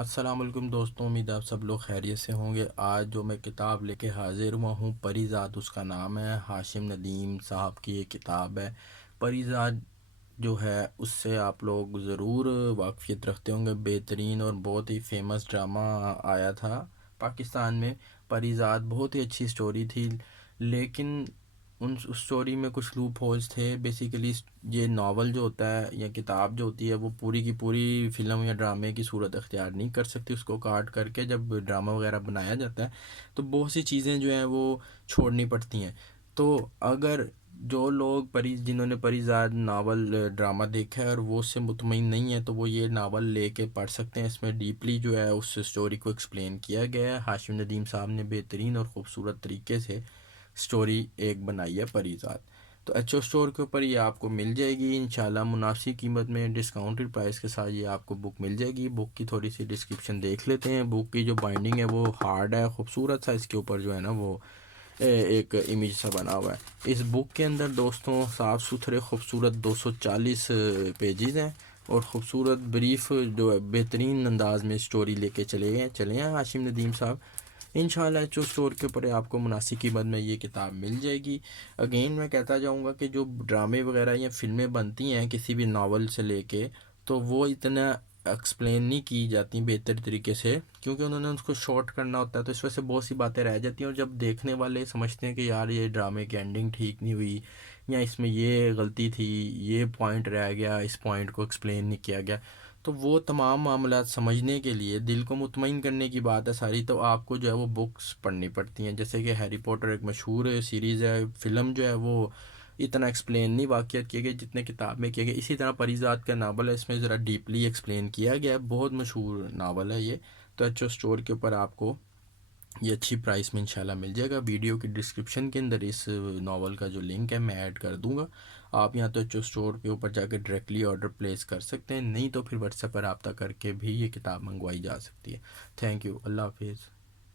السلام علیکم دوستوں، امید آپ سب لوگ خیریت سے ہوں گے۔ آج جو میں کتاب لے کے حاضر ہوا ہوں، پری زاد اس کا نام ہے، ہاشم ندیم صاحب کی یہ کتاب ہے۔ پری زاد جو ہے اس سے آپ لوگ ضرور واقفیت رکھتے ہوں گے۔ بہترین اور بہت ہی فیمس ڈرامہ آیا تھا پاکستان میں، پری زاد۔ بہت ہی اچھی سٹوری تھی، لیکن اس سٹوری میں کچھ لوپ ہولز تھے۔ بیسیکلی یہ ناول جو ہوتا ہے یا کتاب جو ہوتی ہے وہ پوری کی پوری فلم یا ڈرامے کی صورت اختیار نہیں کر سکتی۔ اس کو کاٹ کر کے جب ڈرامہ وغیرہ بنایا جاتا ہے تو بہت سی چیزیں جو ہیں وہ چھوڑنی پڑتی ہیں۔ تو اگر جو لوگ جنہوں نے پری زاد ناول ڈرامہ دیکھا ہے اور وہ اس سے مطمئن نہیں ہے تو وہ یہ ناول لے کے پڑھ سکتے ہیں۔ اس میں ڈیپلی جو ہے اس سٹوری کو ایکسپلین کیا گیا ہے۔ ہاشم ندیم صاحب نے بہترین اور خوبصورت طریقے سے سٹوری ایک بنائی ہے پری زاد۔ تو ایچ او اسٹور کے اوپر یہ آپ کو مل جائے گی انشاءاللہ مناسب قیمت میں، ڈسکاؤنٹڈ پرائس کے ساتھ یہ آپ کو بک مل جائے گی۔ بک کی تھوڑی سی ڈسکرپشن دیکھ لیتے ہیں۔ بک کی جو بائنڈنگ ہے وہ ہارڈ ہے، خوبصورت سا اس کے اوپر جو ہے نا وہ ایک امیج سا بنا ہوا ہے۔ اس بک کے اندر دوستوں صاف ستھرے خوبصورت 240 پیجز ہیں اور خوبصورت بریف جو ہے بہترین انداز میں سٹوری لے کے چلے ہیں ہاشم ندیم صاحب۔ انشاءاللہ ایچ او اسٹور کے اوپر آپ کو مناسب قیمت میں یہ کتاب مل جائے گی۔ اگین میں کہتا جاؤں گا کہ جو ڈرامے وغیرہ یا فلمیں بنتی ہیں کسی بھی ناول سے لے کے، تو وہ اتنا ایکسپلین نہیں کی جاتی بہتر طریقے سے، کیونکہ انہوں نے اس کو شارٹ کرنا ہوتا ہے، تو اس وجہ سے بہت سی باتیں رہ جاتی ہیں۔ اور جب دیکھنے والے سمجھتے ہیں کہ یار یہ ڈرامے کی اینڈنگ ٹھیک نہیں ہوئی یا اس میں یہ غلطی تھی، یہ پوائنٹ رہ گیا، اس پوائنٹ کو ایکسپلین نہیں کیا گیا، تو وہ تمام معاملات سمجھنے کے لیے دل کو مطمئن کرنے کی بات ہے ساری، تو آپ کو جو ہے وہ بکس پڑھنی پڑتی ہیں۔ جیسے کہ ہیری پوٹر ایک مشہور سیریز ہے، فلم جو ہے وہ اتنا ایکسپلین نہیں واقعات کیے گئے جتنے کتاب میں کیے گئے۔ اسی طرح پری زاد کا ناول ہے، اس میں ذرا ڈیپلی ایکسپلین کیا گیا ہے، بہت مشہور ناول ہے یہ۔ تو ایچ او اسٹور کے اوپر آپ کو یہ اچھی پرائس میں انشاءاللہ مل جائے گا۔ ویڈیو کی ڈسکرپشن کے اندر اس ناول کا جو لنک ہے میں ایڈ کر دوں گا، آپ یہاں تو ایچ او اسٹور کے اوپر جا کے ڈائریکٹلی آرڈر پلیس کر سکتے ہیں، نہیں تو پھر واٹس ایپ پر رابطہ کر کے بھی یہ کتاب منگوائی جا سکتی ہے۔ تھینک یو، اللہ حافظ۔